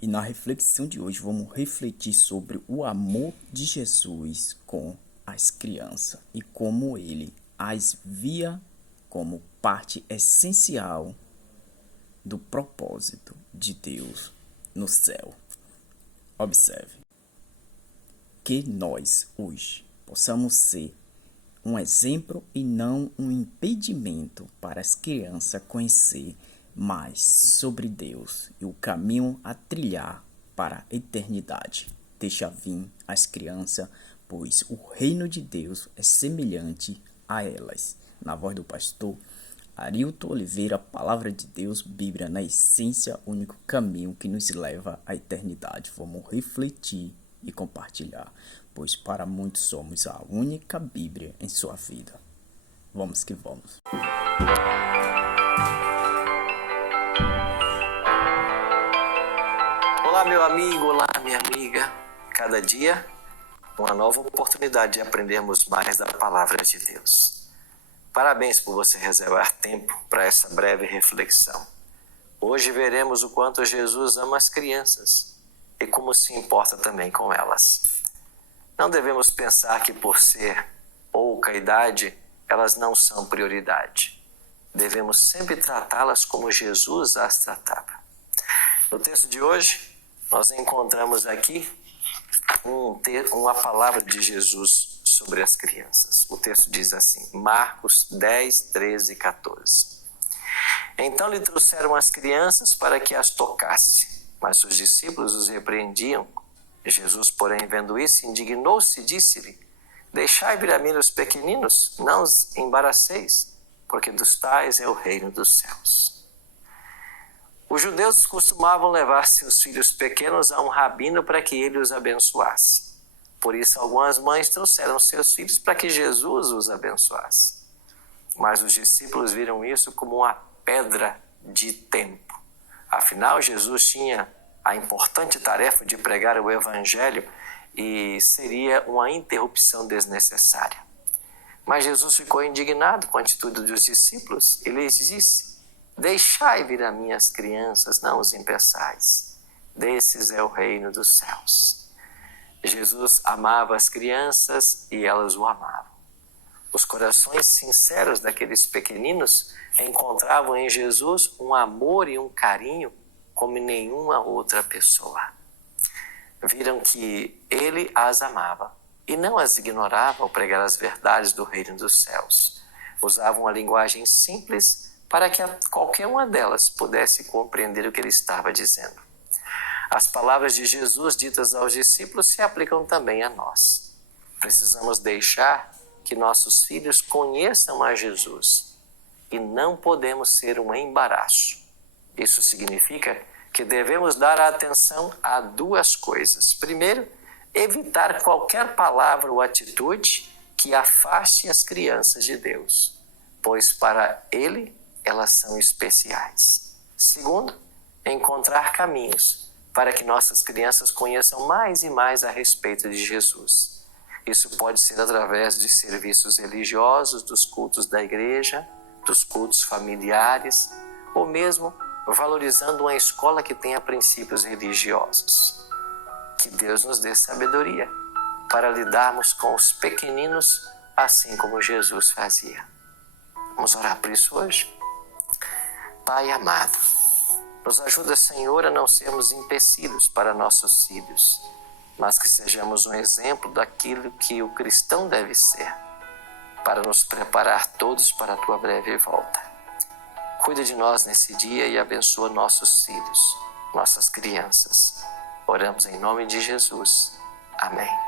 E na reflexão de hoje vamos refletir sobre o amor de Jesus com as crianças e como ele as via como parte essencial do propósito de Deus no céu. Observe que nós hoje possamos ser um exemplo e não um impedimento para as crianças conhecer mais sobre Deus e o caminho a trilhar para a eternidade. Deixa vir as crianças, pois o reino de Deus é semelhante a elas. Na voz do pastor Arilton Oliveira, Palavra de Deus, Bíblia na essência, o único caminho que nos leva à eternidade. Vamos refletir e compartilhar, pois para muitos somos a única Bíblia em sua vida. Vamos que vamos. Olá, meu amigo, olá, minha amiga. Cada dia, uma nova oportunidade de aprendermos mais da Palavra de Deus. Parabéns por você reservar tempo para essa breve reflexão. Hoje veremos o quanto Jesus ama as crianças e como se importa também com elas. Não devemos pensar que por ser pouca idade, elas não são prioridade. Devemos sempre tratá-las como Jesus as tratava. No texto de hoje, nós encontramos aqui uma palavra de Jesus sobre as crianças. O texto diz assim, Marcos 10, 13 e 14. Então lhe trouxeram as crianças para que as tocasse, mas os discípulos os repreendiam. Jesus, porém, vendo isso, indignou-se e disse-lhe, deixai vir a mim os pequeninos, não os embaraceis, porque dos tais é o reino dos céus. Os judeus costumavam levar seus filhos pequenos a um rabino para que ele os abençoasse. Por isso, algumas mães trouxeram seus filhos para que Jesus os abençoasse. Mas os discípulos viram isso como uma pedra de tempo. Afinal, Jesus tinha a importante tarefa de pregar o Evangelho e seria uma interrupção desnecessária. Mas Jesus ficou indignado com a atitude dos discípulos e lhes disse, deixai vir a mim as crianças, não os impeçais. Desses é o reino dos céus. Jesus amava as crianças e elas o amavam. Os corações sinceros daqueles pequeninos encontravam em Jesus um amor e um carinho como nenhuma outra pessoa. Viram que ele as amava e não as ignorava ao pregar as verdades do reino dos céus. Usavam uma linguagem simples para que qualquer uma delas pudesse compreender o que ele estava dizendo. As palavras de Jesus ditas aos discípulos se aplicam também a nós. Precisamos deixar que nossos filhos conheçam a Jesus e não podemos ser um embaraço. Isso significa que devemos dar atenção a duas coisas. Primeiro, evitar qualquer palavra ou atitude que afaste as crianças de Deus, pois para Ele elas são especiais. Segundo, encontrar caminhos para que nossas crianças conheçam mais e mais a respeito de Jesus. Isso pode ser através de serviços religiosos, dos cultos da igreja, dos cultos familiares, ou mesmo valorizando uma escola que tenha princípios religiosos. Que Deus nos dê sabedoria para lidarmos com os pequeninos assim como Jesus fazia. Vamos orar por isso hoje? Pai amado, nos ajuda, Senhor, a não sermos empecilhos para nossos filhos, mas que sejamos um exemplo daquilo que o cristão deve ser, para nos preparar todos para a Tua breve volta. Cuida de nós nesse dia e abençoa nossos filhos, nossas crianças. Oramos em nome de Jesus. Amém.